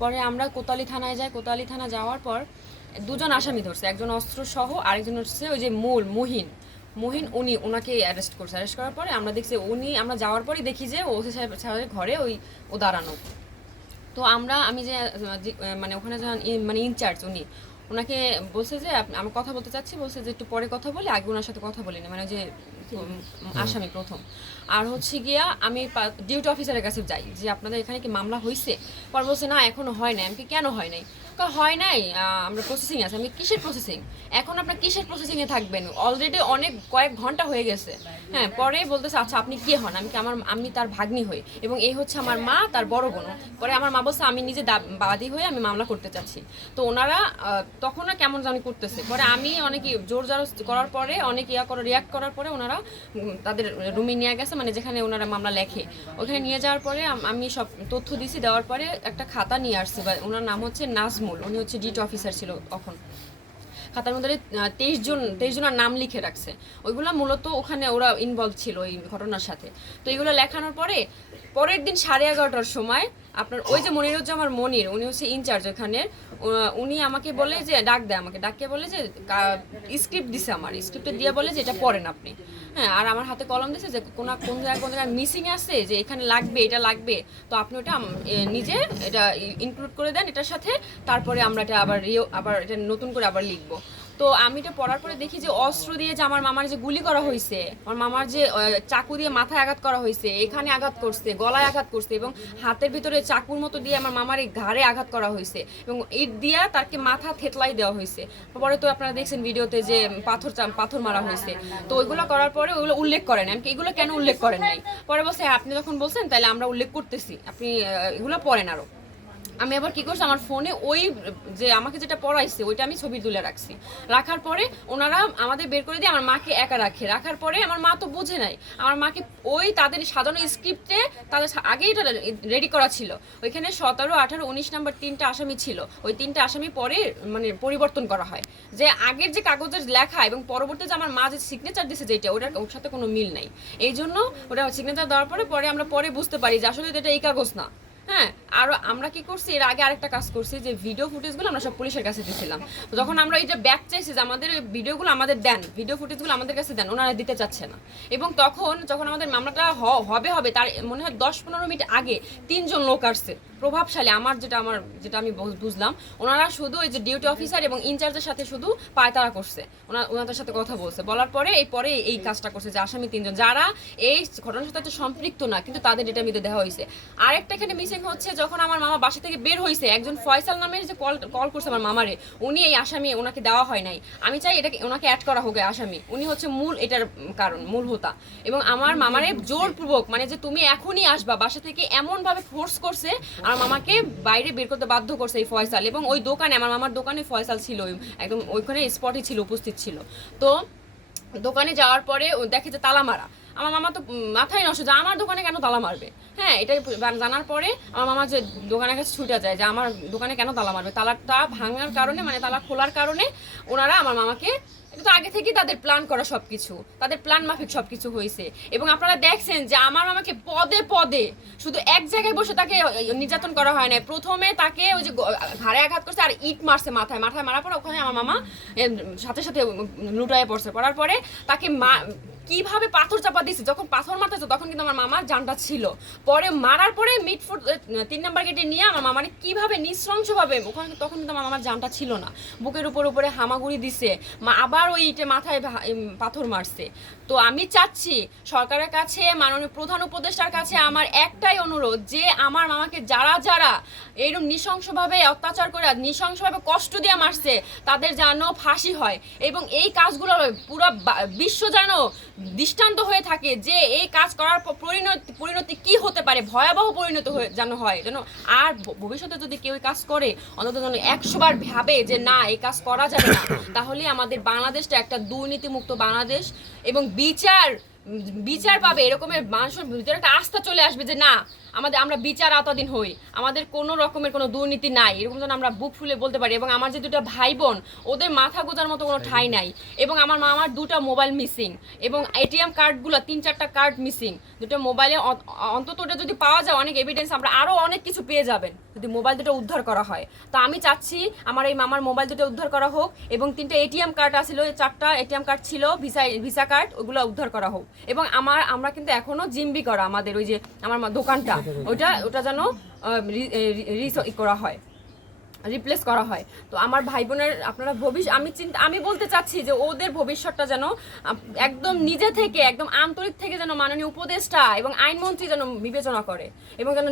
পরে আমরা কোতোয়ালি থানায় যাই। কোতোয়ালি থানা যাওয়ার পর দুজন আসামি ধরছে, একজন অস্ত্র সহ, আরেকজন হচ্ছে ওই যে মুহিন মুহিন ওনাকে অ্যারেস্ট করছে। অ্যারেস্ট করার পরে আমরা দেখছি আমরা যাওয়ার পরেই দেখি যে ওসি সাহেবের ঘরে ও দাঁড়ানো। তো আমি যে মানে ওখানে মানে ইনচার্জ ওনাকে বলছে যে আমি কথা বলতে চাচ্ছি, বলছে যে একটু পরে কথা বলে, আগে ওনার সাথে কথা বলিনি, মানে যে আসামি প্রথম। আর হচ্ছে গিয়া আমি ডিউটি অফিসারের কাছে যাই যে আপনাদের এখানে কি মামলা হয়েছে? পর বলছে না এখনো হয় নাই। আমি কেন হয় নাই? হয় নাই, আমরা প্রসেসিং আছে। আমি কিসের প্রসেসিং? এখন আপনার কিসের প্রসেসিংয়ে থাকবেন? অলরেডি কয়েক ঘন্টা হয়ে গেছে। হ্যাঁ, পরে বলতেছে আচ্ছা আপনি কে হন? আমি তার ভাগ্নি হই এবং এই হচ্ছে আমার মা, তার বড় বোন। পরে আমার মা বলছে আমি নিজে বাদী হয়ে আমি মামলা করতে চাচ্ছি। তো ওনারা তখন কেমন জানি করতেছে। পরে আমি অনেক জোর জারজ করার পরে, অনেক রিয়াক্ট করার পরে ওনারা তাদের রুমে নিয়ে গেছে, মানে যেখানে ওনারা মামলা লেখে। ওখানে নিয়ে যাওয়ার পরে আমি সব তথ্য দিছি। দেওয়ার পরে একটা খাতা নিয়ে আসছি, বা ওনার নাম হচ্ছে নাজমুল, উনি হচ্ছে ডিউটি অফিসার ছিল তখন। খাতার মধ্যে 23 জনের নাম লিখে রাখছে। ওইগুলো মূলত ওখানে ওরা ইনভলভ ছিল এই ঘটনার সাথে। তো এইগুলো লেখানোর পরে পরের দিন 11:30টার সময় আপনার ওই যে মনিরুজ্জামান মনির, উনি হচ্ছে ইনচার্জ ওখানে, উনি আমাকে বলে যে আমাকে ডাকিয়ে বলে যে স্ক্রিপ্ট দিছে, আমার স্ক্রিপ্টে দিয়ে বলে যে এটা পড়েন আপনি। হ্যাঁ, আর আমার হাতে কলম দিছে যে কোন জায়গায় মিসিং আছে, যে এখানে লাগবে, এটা লাগবে, তো আপনি ওটা নিজে এটা ইনক্লুড করে দেন এটার সাথে, তারপরে আমরা এটা আবার এটা নতুন করে আবার লিখবো। তো আমি এটা পড়ার পরে দেখি যে অস্ত্র দিয়ে যে আমার মামার যে গুলি করা হয়েছে, আমার মামার যে চাকু দিয়ে মাথায় আঘাত করা হয়েছে, এখানে আঘাত করছে, গলায় আঘাত করছে, এবং হাতের ভিতরে চাকুর মতো দিয়ে আমার মামার এই ঘাড়ে আঘাত করা হয়েছে, এবং ইট দিয়া তাকে মাথা থেতলাই দেওয়া হয়েছে। পরে তো আপনারা দেখছেন ভিডিওতে যে পাথর মারা হয়েছে। তো ওইগুলো করার পরে ওইগুলো উল্লেখ করেন, আমি এগুলো কেন উল্লেখ করেন নাই? পরে বলছে আপনি যখন বলছেন তাহলে আমরা উল্লেখ করতেছি, আপনি এগুলো পড়েন আরো। আমি আবার কি করছি, আমার ফোনে ওই যে আমাকে যেটা পড়াইছে ওইটা আমি ছবি তুলে রাখছি। রাখার পরে ওনারা আমাদের বের করে দিয়ে আমার মাকে একা রাখার পরে আমার মা তো বুঝে নাই, আমার মাকে ওই তাদের সাজানো স্ক্রিপ্টে তাদের আগেই এটা রেডি করা ছিল। ওইখানে 17, 18, 19 নাম্বার 3টা আসামি ছিল। ওই 3টা আসামি পরে মানে পরিবর্তন করা হয়, যে আগের যে কাগজের লেখা এবং পরবর্তী যে আমার মা যে সিগনেচার দিছে যেটা, ওর সাথে কোনো মিল নাই। এই জন্য ওটা সিগনেচার দেওয়ার পরে আমরা বুঝতে পারি যে আসলে এটা এই কাগজ না। হ্যাঁ, আর আমরা কি করছি, এর আগে আরেকটা কাজ করছি, যে ভিডিও ফুটেজগুলো আমরা সব পুলিশের কাছে দিয়েছিলাম। তো যখন আমরা এই যে ব্যাক চাইছি যে আমাদের ভিডিওগুলো আমাদের দেন, ভিডিও ফুটেজগুলো আমাদের কাছে দেন, ওনারা দিতে চাচ্ছে না। এবং যখন আমাদের মামলাটা হবে তার মনে হয় 10-15 মিনিট আগে 3জন লোক আসছে প্রভাবশালী, যেটা আমি বুঝলাম, ওনারা শুধু এই যে ডিউটি অফিসার এবং ইনচার্জের সাথে শুধু পায়তারা করছে, ওনাদের সাথে কথা বলছে, বলার পরে এই কাজটা করছে, যে আসামি 3জন যারা এই ঘটনার সাথে সম্পৃক্ত না, কিন্তু তাদের ডেটা মিতে দেওয়া হয়েছে। আরেকটা এখানে মিসিং হচ্ছে, যখন আমার মামা বাসা থেকে বের হয়েছে, একজন ফয়সাল নামের যে কল করছে আমার মামারে, উনি এই আসামি, ওনাকে দেওয়া হয় নাই। আমি চাই ওনাকে অ্যাড করা হোক আসামি, উনি হচ্ছে এটার কারণ, মূল হোতা। এবং আমার মামারে জোরপূর্বক, মানে যে তুমি এখনই আসবা বাসা থেকে, এমন ভাবে ফোর্স করছে, আমার মামাকে বাইরে বের করতে বাধ্য করছে এই ফয়সাল। এবং ওই দোকানে, আমার মামার দোকানে ফয়সাল ছিল, একদম ওইখানে স্পটে ছিল, উপস্থিত ছিল। তো দোকানে যাওয়ার পরে দেখে যে তালা মারা। আমার মামা তো মাথায় নষ্ট যে আমার দোকানে কেন তালা মারবে। হ্যাঁ, এটা জানার পরে আমার মামা যে দোকানের কাছে ছুটে যায় যে আমার দোকানে কেন তালা মারবে। তালাটা ভাঙার কারণে, মানে তালা খোলার কারণে ওনারা আমার মামাকে, এটা তো আগে থেকেই তাদের প্ল্যান করা, সবকিছু তাদের প্ল্যান মাফিক সবকিছু হয়েছে। এবং আপনারা দেখছেন যে আমার মামাকে পদে পদে শুধু এক জায়গায় বসে তাকে নির্যাতন করা হয় না। প্রথমে তাকে ওই যে ঘাড়ে আঘাত করছে, আর ইট মারছে মাথায় মারার পরে ওখানে আমার মামা সাথে সাথে লুটায় পড়ছে। পড়ার পরে তাকে কিভাবে পাথর চাপা দিয়েছে, যখন পাথর মারতেছে তখন কিন্তু আমার মামার জানটা ছিল। পরে মারার পরে মিটফুট 3 নাম্বার গেটে নিয়ে আমার মামার কিভাবে নৃশংসভাবে, ওখানে তখন কিন্তু আমার মামার জানটা ছিল না, বুকের উপরে হামাগুড়ি দিছে, আবার ওই ইটে মাথায় পাথর মারছে। তো আমি চাচ্ছি সরকারের কাছে, মাননীয় প্রধান উপদেষ্টার কাছে আমার একটাই অনুরোধ, যে আমার মামাকে যারা এরকম নৃশংসভাবে অত্যাচার করে, নৃশংসভাবে কষ্ট দিয়ে মারছে, তাদের যেন ফাঁসি হয়। এবং এই কাজগুলো পুরো বিশ্ব যেন দৃষ্টান্ত হয়ে থাকে, যে এই কাজ করার পরিণতি কি হতে পারে, ভয়াবহ পরিণতি যেন হয়, যেন আর ভবিষ্যতে যদি কেউ কাজ করে অন্তত যেন 100 বার ভাবে যে না, এই কাজ করা যাবে না। তাহলে আমাদের বাংলাদেশটা একটা দুর্নীতিমুক্ত বাংলাদেশ, এবং বিচার পাবে, এরকমের মানুষের ভিতরে একটা আস্থা চলে আসবে যে না, আমরা বিচার আওতাধীন হই, আমাদের কোনো রকমের কোনো দুর্নীতি নাই, এরকম যেন আমরা বুক ফুলে বলতে পারি। এবং আমার যে দুটো ভাই বোন, ওদের মাথা গোজার মতো কোনো ঠাঁই নাই। এবং আমার মামার দুটো মোবাইল মিসিং, এবং এটিএম কার্ডগুলো 3-4টা কার্ড মিসিং। দুটো মোবাইলে অন্তত ওটা যদি পাওয়া যায়, অনেক এভিডেন্স, আমরা আরও অনেক কিছু পেয়ে যাবেন যদি মোবাইল দুটো উদ্ধার করা হয়। তো আমি চাচ্ছি আমার এই মামার মোবাইল দুটো উদ্ধার করা হোক, এবং 3টা এটিএম কার্ড আসছিল, 4টা এটিএম কার্ড ছিল, ভিসা কার্ড, ওগুলো উদ্ধার করা হোক। এবং আমরা কিন্তু এখনো জিম্বি করা আমাদের ওই যে আমার দোকানটা, ওটা যেন করা হয়, রিপ্লেস করা হয়। তো আমার ভাই বোনের আপনারা আমি বলতে চাচ্ছি যে ওদের ভবিষ্যৎটা যেন একদম নিজে থেকে, একদম আন্তরিক থেকে যেন মাননীয় উপদেষ্টা এবং আইনমন্ত্রী যেন বিবেচনা করে, এবং যেন